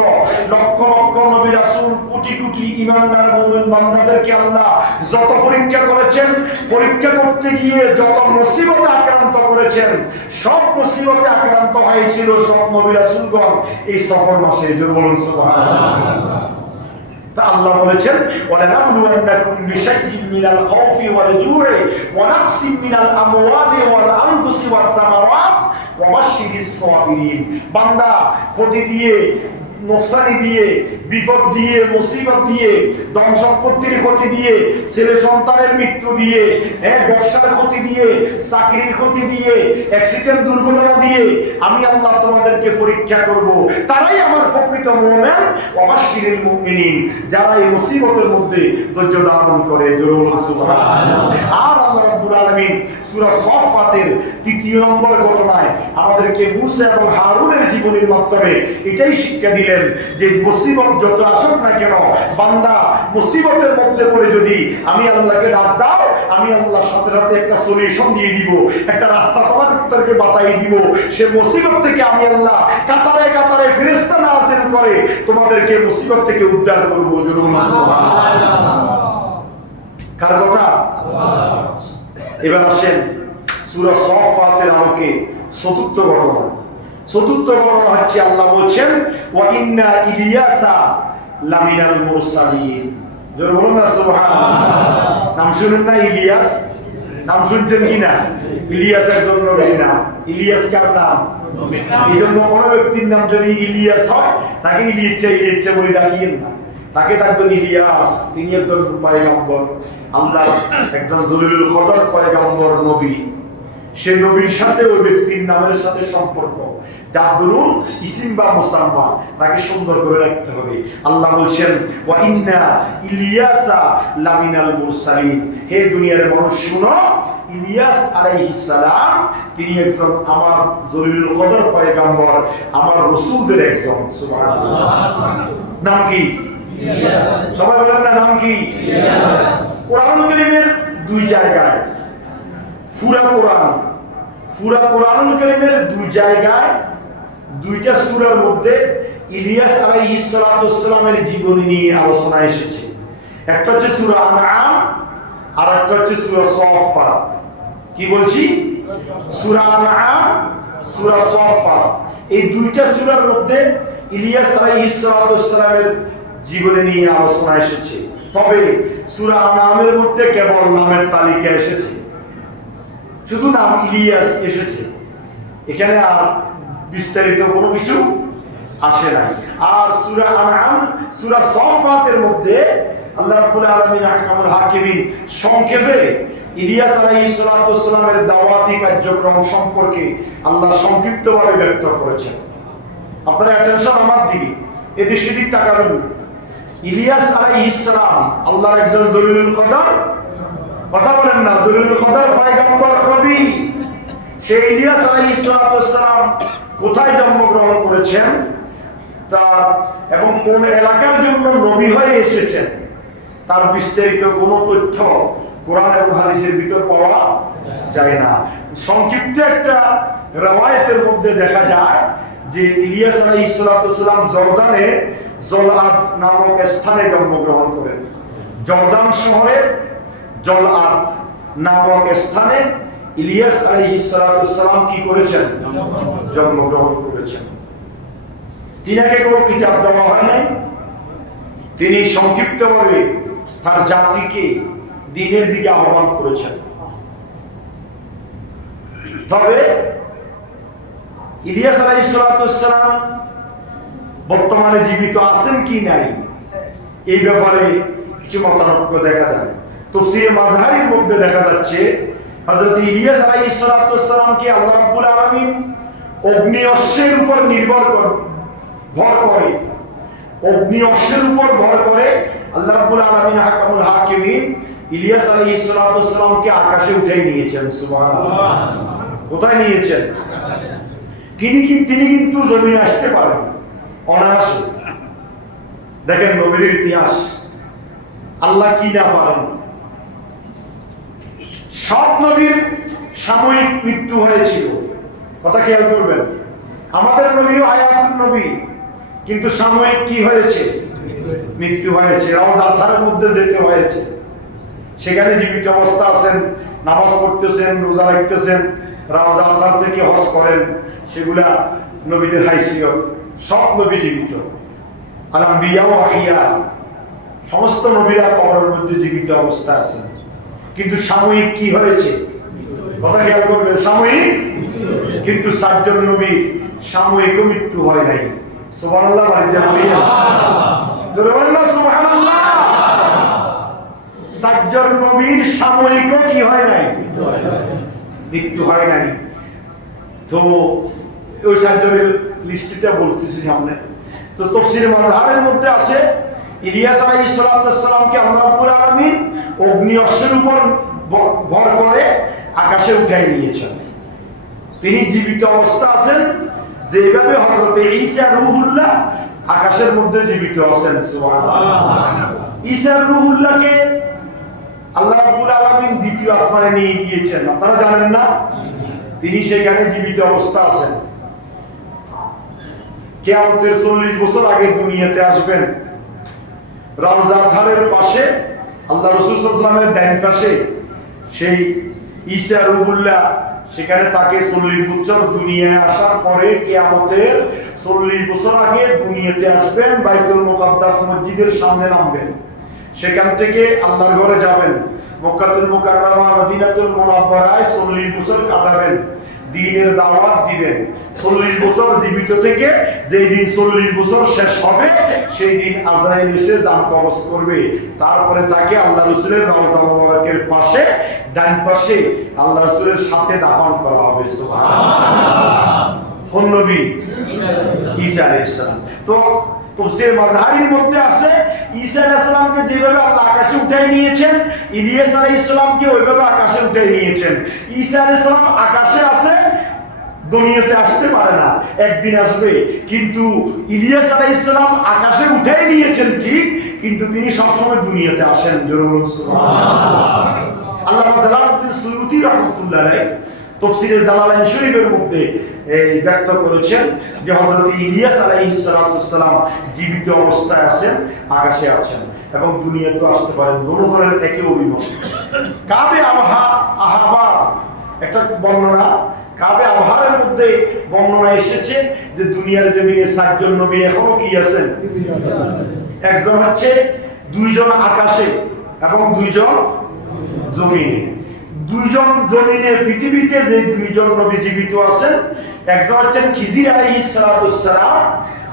লক্ষ লক্ষ নবী রাসূল, কোটি কোটি ঈমানদার মুমিন বান্দাদেরকে আল্লাহ যত পরীক্ষা করেছেন, পরীক্ষা করতে গিয়ে যত মুসিবতে আক্রান্ত করেছেন, সব মুসিবতে আক্রান্ত হয়েছিল সব নবী রাসূলগণ এই সফর মাসে। বলুন সুবহানাল্লাহ। আল্লাহ বলেছেন ওয়ালানাবলুওয়ান্নাকুম বিশাইইন মিনাল খাউফি ওয়াল জু'i ওয়া নাকসিম মিনাল আমওয়ালি ওয়াল আনফুসি ওয়াস সামারাত ওয়া বাশশিরিস সাবিরিন। বান্দা ক্ষতি দিয়ে, নোকসানি দিয়ে, বিপদ দিয়ে, মুসিবত দিয়ে, ধন সম্পত্তির ক্ষতি দিয়ে, ছেলে সন্তানের মৃত্যু দিয়ে, ব্যবসার ক্ষতি দিয়ে, চাকরির ক্ষতি দিয়ে, অ্যাক্সিডেন্ট দুর্ঘটনা দিয়ে আমি আল্লাহ তোমাদেরকে পরীক্ষা করব। তারাই আমার প্রকৃত মুমিন, ওয়াবাশশিরিল মুমিনিন, যারা এই মুসিবতের মধ্যে ধৈর্য ধারণ করে। সুবহানাল্লাহ। আর আল্লাহ রাব্বুল আলামিন সূরা সাফফাতের 3 নম্বর ঘটনায় আমাদেরকে মুসা এবং হারুনের জীবনের মাধ্যমে এটাই শিক্ষা দিলেন যে মুসিবত যত আসুক না কেন, বান্দা মুসিবতের মধ্যে পড়ে যদি আমি আল্লাহকে ডাক দাও, আমি আল্লাহ সাথে সাথে একটা সলিউশন দিয়ে দিব, একটা রাস্তা তোমাদেরকে বাতাই দিব। সে মুসিবত থেকে আমি আল্লাহ কাতারে কাতারে ফেরেশতা নাযিল করে তোমাদেরকে মুসিবত থেকে উদ্ধার করব। কার কথা? এবার আসেন সূরা সাফফাতের আলোকে চতুর্থ ঘটনা। চতুর্থ ঘটনা হচ্ছে আল্লাহ বলছেন ওয়া ইন্না ইলিয়াসা লামিনাল মুরসালিন। জোরে বলুন না সুবহানাল্লাহ। নাম শুনেন না ইলিয়াস? নাম শুনছেন কি না? ইলিয়াস একজন নবীর নাম। ইলিয়াস কার নাম? এই জন্য কোনো ব্যক্তির নাম যদি ইলিয়াস হয় তাকে ইলিয়াস বলে ডাকিয়েন না, তাকে ডাকবেন ইলিয়াস। তিনি একজন পয়গম্বর, আল্লাহ একজন জলিলুল কদর পয়গম্বর নবী। সে নবীর সাথে ওই ব্যক্তির নামের সাথে সম্পর্ক, যার দরুন ইসিম বা মুসাম্মা তাকে সুন্দর করে রাখতে হবে। আল্লাহ বলছেন ওয়া ইন্না ইলিয়াসা লামিনাল মুরসালিন। হে দুনিয়ার মানুষ শুনো, ইলিয়াস আলাইহিস সালাম তিনি একজন আমার জলিলুল কদর পয়গম্বর, আমার রাসূলদের একজন। সুবহানাল্লাহ। নাম কি? ইলিয়াস। সবাই বলেন না নাম কি? ইলিয়াস। কোরআন কারীমের 2 জায়গায়, পুরা কোরআনুল কারীমের 2 জায়গায় 2টা সূরার মধ্যে ইলিয়াস আলাইহিস সালামের জীবনী নিয়ে আলোচনা এসেছে। একটা হচ্ছে সূরা আনআম আর একটা হচ্ছে সূরা সাফফাত। কি বলছি? সূরা আনআম, সূরা সাফফাত, এই 2টা সূরার মধ্যে ইলিয়াস আলাইহিস সালামের জীবনী নিয়ে আলোচনা এসেছে। তবে সূরা আনআমের মধ্যে কেবল নামের তালিকা এসেছে, শুধু নাম ইলিয়াস এসেছে, এখানে আর বিস্তারিত কোনো কিছু আসে নাই। আর সূরা আনআম, সূরা সাফফাতের মধ্যে আল্লাহ রাব্বুল আলামিন হাকামুল হাকিমিন সংক্ষেপে ইলিয়াস আলাইহিস সালামের দাওয়াতি কার্যক্রম সম্পর্কে আল্লাহ সংক্ষিপ্তভাবে ব্যক্ত করেছেন। আপনারা অ্যাটেনশন আমার দিকে, এদিক সেদিক তাকাবেন। ইলিয়াস আলাইহিস সালাম আল্লাহর একজন জলিলুল কদর, কথা বলেন না, জলিলুল কদর পয়গম্বর নবী। সেই ইলিয়াস আলাইহিস সালাম কোথায় জন্মগ্রহণ করেছেন তার এবং কোন এলাকার জন্য নবী হয়ে এসেছেন তার বিস্তারিত কোনো তথ্য কোরআন এবং হাদিসের ভিতর পাওয়া যায় না। সংক্ষিপ্ত একটা রওয়ায়াতের মধ্যে দেখা যায় যে ইলিয়াস আলাইহিস সালাম জর্দানে জলআদ নামক স্থানে জন্মগ্রহণ করেন। জর্দান শহরে জলআদ নামক স্থানে ইলিয়াস আলাইহিস সালাম কি করেছেন? জন্মগ্রহণ করেছেন। তিনাকে কোনো কিতাব দেওয়া হয় নাই। তিনি সংক্ষিপ্তভাবে তার জাতিকে দ্বীনের দিকে আহ্বান করেছেন। তবে ইলিয়াস আলাইহিস সালাম বর্তমানে জীবিত আছেন কি নাই এই ব্যাপারে কিছু মতানৈক্য দেখা যায়। তাফসীরে মাযহারির মধ্যে দেখা যাচ্ছে হযরত ইলিয়াস আলাইহিস সালামকে আল্লাহ রাব্বুল আলামিন অগ্নি অশ্বের উপর ভর করে আল্লাহ রাব্বুল আলামিন হাকামুল হাকিমিন ইলিয়াস আলাইহিস সালামকে আকাশে উঠাই নিয়েছেন। সুবহানাল্লাহ। কোথায় নিয়েছেন? তিনি কিন্তু জমিনে আসতে পারেন অনায়াসে। দেখেন নবীর ইতিহাস, আল্লাহ কি না পারেন। সব নবীর সাময়িক মৃত্যু হয়েছিল, কথা খেয়াল করবেন। আমাদের নবীও হায়াতুন নবী, কিন্তু সাময়িক কি হয়েছে? মৃত্যু হয়েছে। রওজার মধ্যে যেতে হয়েছে, সেখানে জীবিত অবস্থা আছেন, নামাজ পড়তেছেন, রোজা রাখতেছেন, রওজার থেকে হজ করেন, সেগুলা নবীদের হাইসিয়ত। সব নবী জীবিত, আর আম্বিয়া ও আহিয়া সমস্ত নবীরা কবরের মধ্যে জীবিত অবস্থায় আছেন, কিন্তু সাময়িক কি হয়েছে? কথা খেয়াল করবেন, সাময়িক। কিন্তু 7 জন নবী সাময়িক মৃত্যু হয় নাই। সুবহানাল্লাহ। সুবহানাল্লাহ। 7 জন নবীর সাময়িকও কি হয় নাই? মৃত্যু হয় নাই। তো ওই 7 জনের লিস্টটা বলতেছি সামনে। তো তাফসীরে মাযহারের মধ্যে আছে ইলিয়াস আলাইহিস সালামকে আল্লাহ রাব্বুল আলামিন অগ্নি অশ্বের উপর ভর করে আকাশে উঠাই নিয়েছেন। তিনি জীবিত অবস্থা আছেন, যেভাবে হযরত ঈসা রূহুল্লাহ আকাশের মধ্যে জীবিত আছেন। সুবহানাল্লাহ। ঈসা রূহুল্লাহকে আল্লাহ রাব্বুল আলামিন দ্বিতীয় আসমানে নিয়ে গিয়েছেন, আপনারা জানেন না? তিনি সেখানে জীবিত অবস্থা আছেন। কিয়ামতের 40 বছর আগে দুনিয়াতে আসবেন। রওজা ধারের পাশে আল্লাহ রাসূল সাল্লাল্লাহু আলাইহি ওয়াসাল্লামের ডান পাশে সেই ঈসা রূহুল্লাহ, সেখানে তাকে 40 বছর দুনিয়ায় আসার পরে কিয়ামতের 40 বছর আগে দুনিয়াতে আসবেন, বাইতুল মুকাদ্দাস মসজিদের সামনে নামবেন, সেখান থেকে আল্লাহর ঘরে যাবেন, মক্কাতুল মুকাররমা মদিনাতুল মুনাওয়ারায় 40 বছর কাটাবেন, দ্বীনের দাওয়াত দিবেন। 40 বছর জীবিত থেকে যেই দিন 40 বছর শেষ হবে সেই দিন আজরাইল এসে জান কবজ করবে। তারপরে তাকে আল্লাহ রাসূলের রওজা মুবারকের পাশে ডান পাশে আল্লাহ রাসূলের সাথে দাফন করা হবে। সুবহানাল্লাহ। কোন নবী? ঈসা আলাইহিস সালাম। তো তাফসীর মাযহারির মধ্যে আছে ঈসা আলাইহিস সালামকে যেভাবে আল্লাহ আকাশে উঠাই নিয়েছেন, ইলিয়াস আলাইহিস সালামকে ওইভাবে আকাশে উঠাই নিয়েছেন। ঈসা আলাইহিস সালাম আকাশে আছে, দুনিয়াতে আসতে পারে না, একদিন আসবে। কিন্তু ইলিয়াস আলাইহিস সালাম আকাশে উঠাই নিয়েছেন ঠিক, কিন্তু তিনি সবসময় দুনিয়াতে আসেন। সুবহানাল্লাহ। আল্লামা জালালউদ্দিন সুয়ুতী রাহমাতুল্লাহ আলাইহি তাফসীরে জালালাইন শরীফের মধ্যে ব্যক্ত করেছেন যে হযরত ইলিয়াস আলাইহিস সালাম জীবিত অবস্থায় আছেন, আকাশে আছেন এবং দুনিয়াতে আসতে পারেন। দুজনের একই অভিমত। কাবে আহবার একটা বর্ণনা, কাবে আহবারের মধ্যে বর্ণনা এসেছে যে দুনিয়ার জমিনে 7 জন নবী এখনো কি আছেন? একজন হচ্ছে 2 জন আকাশে এবং 2 জন জমিনে। 2 জন জমিনে পৃথিবীতে যে 2 জন নবী জীবিত আছেন, একজন হচ্ছেন খিজির আলাইহিস সালাম,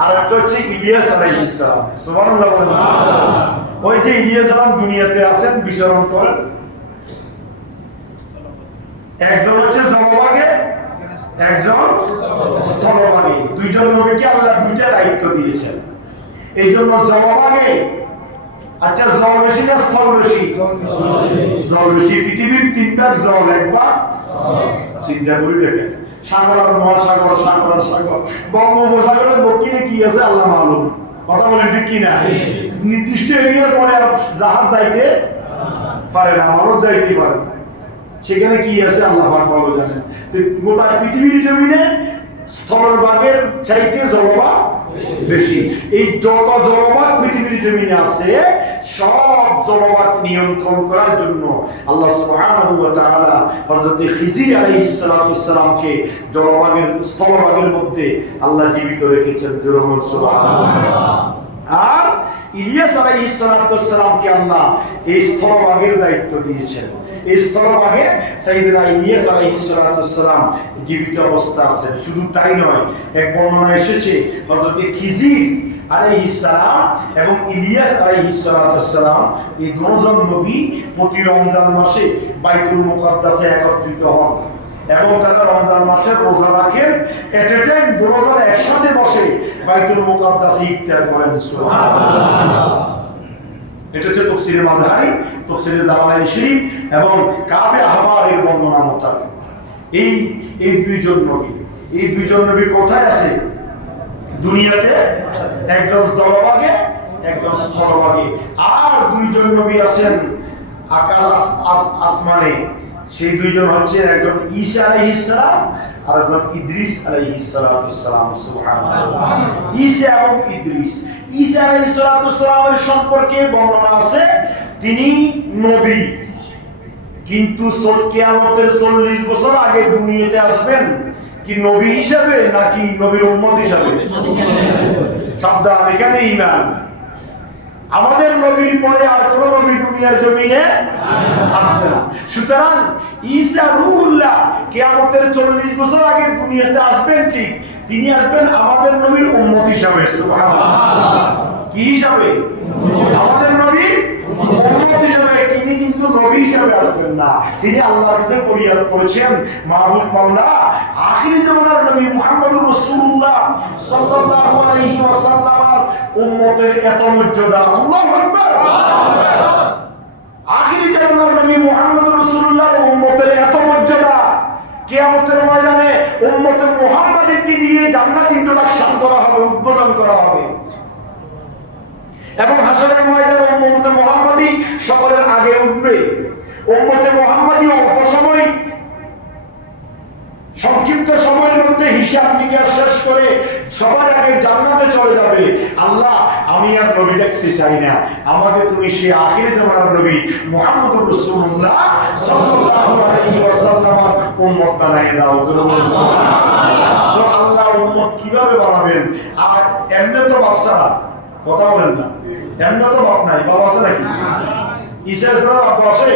আর একটা হচ্ছে ইলিয়াস আলাইহিস সালাম। সুবহানাল্লাহ। ওই যে ইলিয়াস সালাম দুনিয়াতে আছেন, বিচরণ করেন, একজন হচ্ছে জলভাগে, একজন স্থলভাগে। দুইজন নবীকে আল্লাহ দুইটা দায়িত্ব দিয়েছেন। এই জন্য জলভাগে, আচ্ছা জল বেশি না স্থল বেশি? জল বেশি। পৃথিবীর তিনটা জল, একবার চিন্তা করে দেখেন, সাগর আর মহাসাগর, সাগর আর সাগর। বঙ্গোপসাগরের দক্ষিণে কি আছে আল্লাহ মালুম। কথা বলেন ঠিক কিনা? নির্দিষ্ট এরিয়ার পরে আর জাহাজ যাইতে পারে না, মানব যাইতে পারে না। সেখানে কি আছে আল্লাহ পাক ভালো জানেন। তো গোটা পৃথিবীর জমিনে স্থলভাগের চাইতে জলভাগ বেশি। এই যত জলভাগ পৃথিবীর জমিনে আছে, সব জলভাগ নিয়ন্ত্রণ করার জন্য আল্লাহ সুবহানাহু ওয়া তাআলা হযরত খিজির আলাইহিস সালামকে জলভাগের, স্থলভাগের মধ্যে আল্লাহ জীবিত রেখেছেন। সুবহানাল্লাহ। আর ইলিয়াস আলাইহিস সালামকে আল্লাহ এই স্থলভাগের দায়িত্ব দিয়েছেন। এই স্থলভাগে সাইয়েদনা ইলিয়াস আলাইহিস সালাম জীবিত অবস্থা আছেন। শুধু তাই নয়, এক বর্ণনা এসেছে হযরত খিজির আলাইহিস সালাম এবং ইলিয়াস আলাইহিস সালাম এই দুজন নবী প্রতি রমজান মাসে বাইতুল মুকাদ্দাসে একত্রিত হন এবং তারা রমজান মাসে রোজা রাখেন। এট এ টাইম দুজন একসাথে বসে বাইতুল মুকাদ্দাসে ইফতার করেন। সুবহানাল্লাহ। এটা হচ্ছে তাফসীরে মাযহারি, তাফসীরে জালালাইন শরীফ এবং কাবে আহবারের বর্ণনা মোতাবেক এই দুইজন নবী কোথায় আছে দুনিয়াতে? একজন স্থলভাগে, একজন স্থলভাগে। আর দুইজন নবী আছেন আকাশ আসমানে। সেই দুইজন হচ্ছে একজন ঈসা আলাইহিস সালাম আর একজন ইদ্রিস আলাইহিস সালাম। সুবহানাল্লাহ। ঈসা এবং ইদ্রিস, ঈসা আলাইহিস সালামের সম্পর্কে বর্ণনা আছে তিনি নবী, কিন্তু কিয়ামতের 40 বছর আগে দুনিয়াতে আসবেন। কি নবী হিসাবে নাকি নবীর উম্মত হিসাবে? সাবধান, এখানে ঈমান। আমাদের নবীর পরে আর কোন নবী দুনিয়ার জমিনে আসবে না। সুতরাং ঈসা রূহুল্লাহ কিয়ামতের 40 বছর আগে দুনিয়াতে আসবেন, ঠিক তিনি আসবেন আমাদের নবীর উম্মত হিসাবে। সুবহানাল্লাহ। কি হিসাবে? আমাদের নবী উম্মত হিসাবে। তিনি কিন্তু নবী হিসাবে আসবেন না। তিনি আল্লাহর কাছে ফরিয়াদ করেছেন, মাহবুব মাওলা আখিরি জামানার নবী মুহাম্মদুর রাসূলুল্লাহ সাল্লাল্লাহু আলাইহি ওয়াসাল্লামের উম্মতের এত মর্যাদা। আল্লাহু আকবার। আখিরি জামানার নবী মুহাম্মদুর রাসূলুল্লাহর উম্মতের এত মর্যাদা, কিয়ামতের ময়দানে উম্মতে মুহাম্মাদীকে দিয়ে জান্নাত ইন্ট্রোডাকশন করা হবে, উদ্বোধন করা হবে এবং হাসরের ময়দানে উম্মতে মুহাম্মাদী সকলের আগে উঠবে। উম্মতে মুহাম্মাদী অল্প সময়, সংক্ষিপ্ত সময়ের মধ্যে হিসাব নিকাশ শেষ করে সবার আগে জান্নাতে চলে যাবে। আল্লাহ, আমি আর নবী দেখতে চাই না, আমাকে তুমি সেই আখিরি জামানার নবী মুহাম্মদুর রাসূলুল্লাহ সাল্লাল্লাহু আলাইহি ওয়াসাল্লামের উম্মত বানায় দাও। সুবহানাল্লাহ। তো আল্লাহ উম্মত কিভাবে বানাবেন? আর এমনি তো বাচ্চারা, কথা বলেন না, এমনি তো বাপ নাই, বাবা আছে নাকি? ঈসা আলাইহিস আব্বা আছে?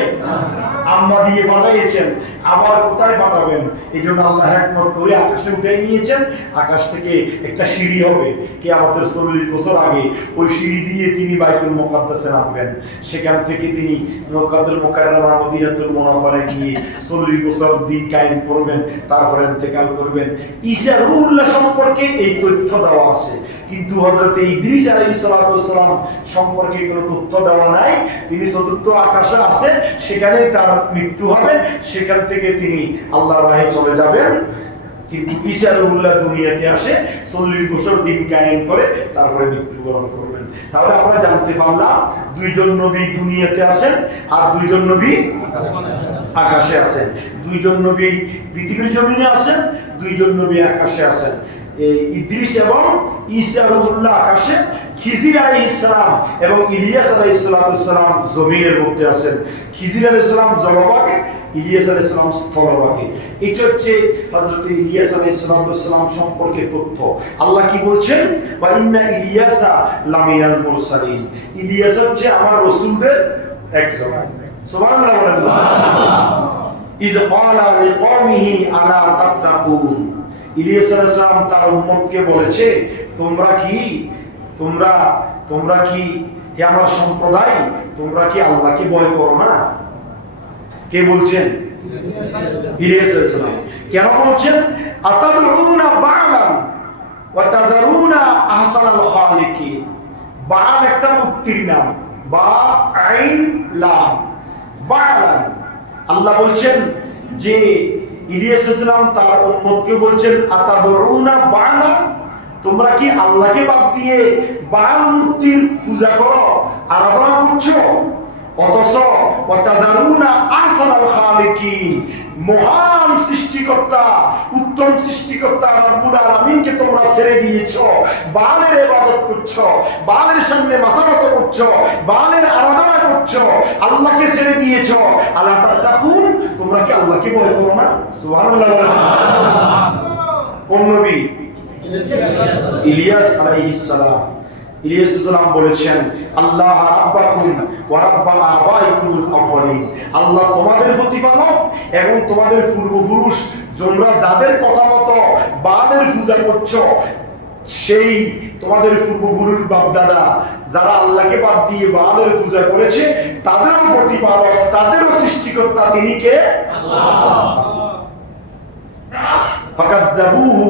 আম্মা দিয়ে পাঠাইয়েছেন, আবার কোথায় পাঠাবেন? এই জন্য আল্লাহ হিকমত করে আকাশে উঠে নিয়েছেন। আকাশ থেকে একটা সিঁড়ি হবে, কিয়ামতের 40 বছর আগে ওই সিঁড়ি দিয়ে তিনি বাইতুল মুকাদ্দাসে নামবেন। সেখান থেকে তিনি মক্কাতুল মুকাররমা মদিনাতুল মুনাওয়ারায় গিয়ে 40 বছর দিন কায়েম করবেন, তারপরে ইন্তেকাল করবেন। ঈসা রূহুল্লাহ সম্পর্কে এই তথ্য দেওয়া আছে, কিন্তু হযরত ইদ্রিস আলাইহিস সালাম সম্পর্কে কোনো তথ্য দেওয়া নাই। তিনি চতুর্থ আকাশে আছে, সেখানে তার মৃত্যু হবে, সেখান থেকে তিনি আল্লাহর রাহে চলে যাবেন। কিন্তু ঈসা রূহুল্লাহ দুনিয়াতে আসে, 40 বছর দিন কায়েম করে তারপরে মৃত্যুবরণ করবেন। তাহলে আমরা জানতে পারলাম দুইজন নবী দুনিয়াতে আসেন আর দুইজন নবী আকাশে আছেন। দুইজন নবী পৃথিবীর জমিনে আছেন, দুইজন নবী আকাশে আছেন। ইদ্রিস এবং ঈসা রূহুল্লাহ আকাশে, খিজির আলাইহিস সালাম এবং ইলিয়াস আলাইহিস সালাম জমিনের মধ্যে আছেন। খিজির আলাইহিস সালাম জলভাগে, ইলিয়াস আলাইহিস সালাম স্থলভাগে। এটা হচ্ছে হযরত ইলিয়াস আলাইহিস সালাম সম্পর্কে তথ্য। আল্লাহ কি বলছেন? ওয়া ইন্না ইলিয়াসা লামিনাল মুরসালিন। ইলিয়াস হচ্ছে আমার রাসূলদের একজন। সুবহানাল্লাহ বলেন। সুবহানাল্লাহ। ইয ক্বালা লিকওমিহি আলা তাত্তাকুন। ইলিয়াস আলাইহিস সালাম তার উম্মতকে বলেছে, তোমরা কি হে আমার সম্প্রদায়, তোমরা কি আল্লাহকে ভয় করো না? কে বলছেন? ইলিয়াস আলাইহিস সালাম। কেন বলছেন আতাদউনা বা'লান ওয়া তাযারুনা আহসানাল খালিকিন? বা'ল একটা মূর্তির নাম, বা আইন লাম, বা'লান। আল্লাহ বলছেন যে ইলিয়াস আলাইহিস সালাম তার উম্মতকে বলছেন আতাদউনা বা'লান, তোমরা কি আল্লাহকে বাদ দিয়ে বা'ল মূর্তির পূজা করো, আরাধনা করছো? অথচ ওয়াতাজারুনা আহসানাল খালিকিন, মহান সৃষ্টিকর্তা, উত্তম সৃষ্টিকর্তা রব্বুল আলামিনকে তোমরা ছেড়ে দিয়েছো, বালের ইবাদত করছো, বালের সামনে মাথা নত করছো, বালের আরাধনা করছো, আল্লাহকে ছেড়ে দিয়েছো। আলা তাত্তাকুন, তোমরা কি আল্লাহকে ভয় করো না? সুবহানাল্লাহ। কোন নবী? ইলিয়াস আলাইহিস সালাম। ইলিয়াস সালাম বলেছেন আল্লাহ রাব্বাকুম ওয়া রাব্বা আবাইকুমুল আউয়ালিন, আল্লাহ তোমাদের প্রতিপালক এবং তোমাদের পূর্বপুরুষ, তোমরা যাদের কথা মতো বালের পূজা করছো, সেই তোমাদের পূর্বপুরুষ বাপদাদা যারা আল্লাহকে বাদ দিয়ে বালের পূজা করেছে, তাদেরও প্রতিপালক, তাদেরও সৃষ্টিকর্তা তিনি কে? আল্লাহ। ফাকাযাবুহু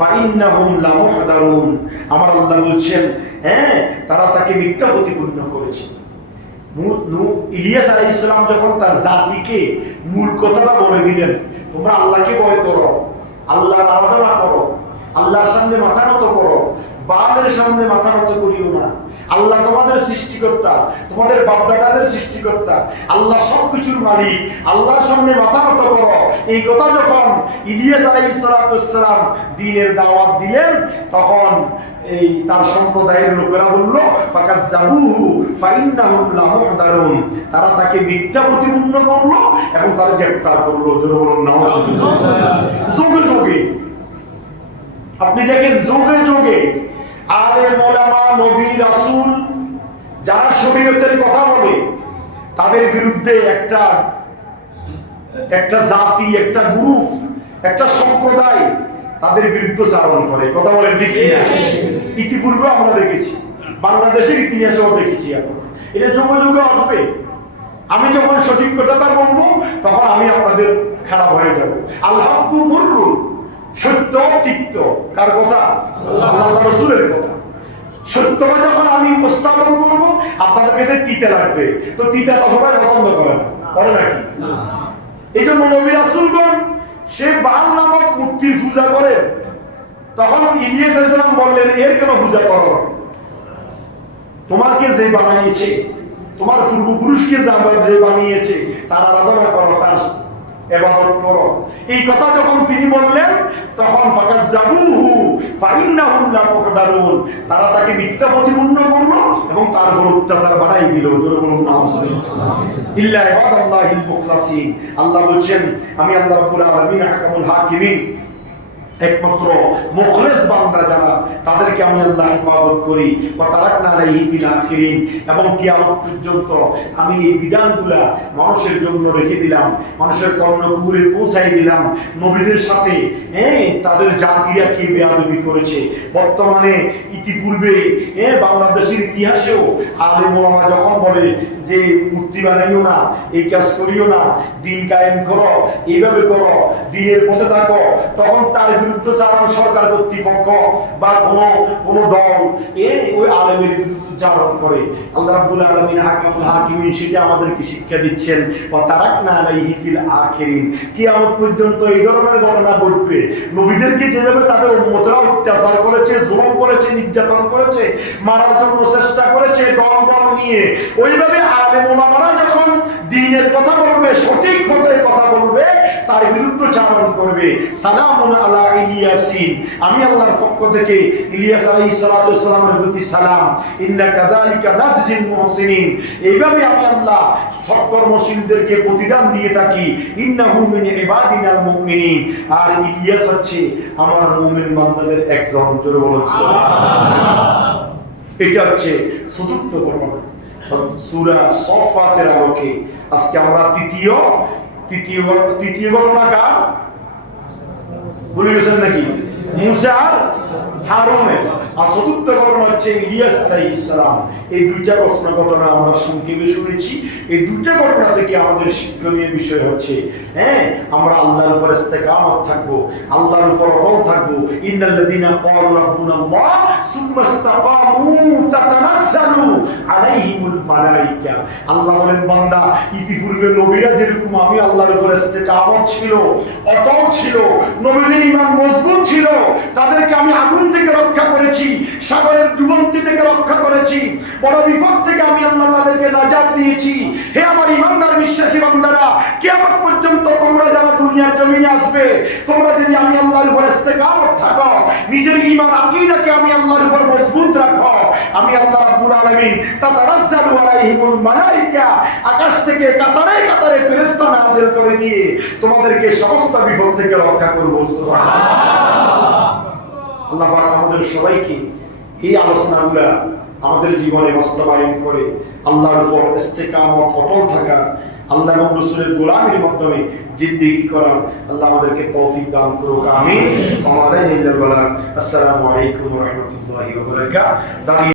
ফাইন্নাহুম লামুহদারুন, আমার আল্লাহ বলছেন হ্যাঁ, তারা তাকে মিথ্যা প্রতিপন্ন করেছে। ইলিয়াস আলাইহিস সালাম যখন তার জাতিকে মূল কথাটা বলে দিলেন, তোমরা আল্লাহকে ভয় করো, আল্লাহর আরাধনা করো, আল্লাহর সামনে মাথা নত করো, বালের সামনে মাথা নত করিও না। আল্লাহ তোমাদের সৃষ্টিকর্তা, তোমাদের বাপদাদাদের সৃষ্টিকর্তা, আল্লাহ সবকিছুর মালিক, আল্লাহর সামনে মাথা নত করো। এই কথা যখন ইলিয়াস আলাইহিস সালাম দ্বীনের দাওয়াত দিলেন, তখন এই তার সম্প্রদায়ের লোকেরা বলল ফাকাযাবুহু ফাইন্নাহুম লামুহদারুন, তারা তাকে মিথ্যা প্রতিপন্ন করলো এবং তারা গ্রেফতার করলো। জোরে বলুন নাউযুবিল্লাহ। যুগে যুগে আপনি দেখেন, যুগে যুগে আলেম ওলামা, নবী রাসূল যারা শরীয়তের কথা বলে, তাদের বিরুদ্ধে একটা জাতি, একটা গ্রুপ, একটা সম্প্রদায় তাদের বিরুদ্ধাচারণ করে। কথা বলেন ঠিক কিনা? ইতিপূর্বে আমরা দেখেছি, বাংলাদেশের ইতিহাসেও দেখেছি। এখন এটা যুগে যুগে আসবে। আমি যখন সঠিক কথাটা বলবো, তখন আমি আপনাদের খারাপ হয়ে যাব। আল্লাহ মুররুন, সত্য তিক্ত। কার কথা? আল্লাহ রাসূলের কথা। সত্যটা যখন আমি উপস্থাপন করব, আপনাদের কাছে তিতা লাগবে। তো তিতা তো সবাই পছন্দ করে না, করে নাকি? এই জন্য নবী রাসূলগণ সে বাল নামক মূর্তির পূজা করে। তখন ইলিয়াস আলাইহিস সালাম বললেন, এর কেন পূজা করো? তোমাকে যে বানিয়েছে, তোমার পূর্বপুরুষকে যে বানিয়েছে, তার আরাধনা করো, তার ইবাদত করো। এই কথা যখন তিনি বললেন, তখন ফাকাযাবুহু ফাইন্নাহুম লামুহদারুন, তারা তাকে মিথ্যা প্রতিপন্ন করলো এবং তার উপর অত্যাচার বাড়াই দিল। জোরে বলুন নাউযুবিল্লাহ। ইল্লা ইবাদাল্লাহিল মুখলাসিন, আল্লাহ বলেন আমি আল্লাহ রাব্বুল আলামিন হাকামুল হাকিমিন, একমাত্র মুখলিস বান্দা যারা, তাদেরকে আমি আল্লাহ হেফাজত করি। ওয়া তারাকনা আলাইহি ফিল আখিরিন, এবং কিয়ামত পর্যন্ত আমি এই বিধানগুলা মানুষের জন্য রেখে দিলাম, মানুষের কর্ণকুহরে পৌঁছাই দিলাম। নবীদের সাথে তাদের জাতিরা কি বেয়াদবি করেছে। বর্তমানে ইতিপূর্বে বাংলাদেশের ইতিহাসেও আলেম ওলামা যখন বলে যে মূর্তি বানাইও না, এই কাজ করিও না, দিন কায়েম করো, এইভাবে করো, দিনের পথে থাকো, তখন তার বিরুদ্ধচারণ সরকার কর্তৃপক্ষ বা কোন দল ওই আলেমের বিরুদ্ধচারণ করে। আল্লাহ রাব্বুল আলামিন হাকামুল হাকিমিন সেটা আমাদেরকে শিক্ষা দিচ্ছেন। ওয়া তারাকনা আলাইহি ফিল আখিরিন, কিয়ামত পর্যন্ত এই ধরনের ঘটনা ঘটবে। নবীদেরকে যেভাবে তাদের উম্মতরা অত্যাচার করেছে, জুলুম করেছে, নির্যাতন করেছে, মারার জন্য চেষ্টা করেছে দলবল নিয়ে, ওইভাবে আলেম ওলামারা যখন দ্বীনের কথা বলবে, সঠিক কথায় কথা বলবে, তার বিরুদ্ধচারণ করবে। সালামুন আলা ইলিয়াসিন, আমি আল্লাহর পক্ষ থেকে ইলিয়াস আলাইহিস সালামের প্রতি সালাম। ইন্না কাযালিকা নাজজিল মুহসিনিন, এইভাবে আমি আল্লাহ সৎকর্মশীলদেরকে প্রতিদান দিয়ে থাকি। ইন্নাহু মিন ইবাদিনাল মুমিনিন, আর ইলিয়াস হচ্ছে আমার মুমিন বান্দাদের একজন। জোরে বলুন সুবহানাল্লাহ। এটা হচ্ছে চতুর্থ ঘটনা সূরা সফফাতের আলোকে। আজকে আমরা তৃতীয় ঘটনা কার? ভুলে গেছেন নাকি? মুসা আর হারুনের, আর চতুর্থ ঘটনা হচ্ছে ইলিয়াস আলাইহিস সালাম। এই দুইটা ঘটনা আমরা সংক্ষেপে শুনেছি। এই দুইটা ঘটনা থেকে আমাদের শিক্ষণীয় বিষয় হচ্ছে, আমরা আল্লাহর উপর ইস্তেকামত থাকবো, আল্লাহর উপর অটল থাকবো। ইন্নাল্লাযীনা ক্বালু রাব্বুনাল্লাহ সুম্মা ইসতাকামু তাতানাজ্জালু আলাইহিমুল মালায়েকা। আল্লাহ বলেন, বান্দা, ইতিপূর্বে নবীরা যেরকম আমি আল্লাহর উপর ইস্তেকামত ছিল, অটল ছিল, নবীদের ঈমান মজবুত ছিল, তাদেরকে আমি আগুন থেকে রক্ষা করেছি, সাগরের ডুবন্তি থেকে রক্ষা করেছি, বড় বিপদ থেকে আমি আল্লাহ তাদেরকে নাজাত দিয়েছি। হে আমার ঈমানদার বিশ্বাসী বান্দারা, কিয়ামত পর্যন্ত তোমরা যারা দুনিয়ার জমিনে আসবে, তোমরা যদি আমি আল্লাহর উপর ইস্তেকামত থাকো, নিজের ঈমান আকীদাকে আমি আল্লাহর উপর মজবুত রাখো, আমি আল্লাহ রাব্বুল আলামিন তাতানাজ্জালু আলাইহিমুল মালায়েকা, আকাশ থেকে কাতারে কাতারে ফেরেশতা নাযিল করে দিয়ে তোমাদেরকে সমস্ত বিপদ থেকে রক্ষা করব। সুবহানাল্লাহ। আল্লাহ পাক আমাদের সবাইকে এই আলোচনাগুলো আমাদের জীবনে বাস্তবায়ন করে আল্লাহর উপর ইস্তেকামত অটল থাকা, আল্লাহ এবং রাসূলের গোলামির মাধ্যমে জিন্দেগি করার আল্লাহ আমাদেরকে তৌফিক দান করুক। আমিন। আসসালামু আলাইকুম ওয়া রাহমাতুল্লাহি ওয়া বারাকাতুহু।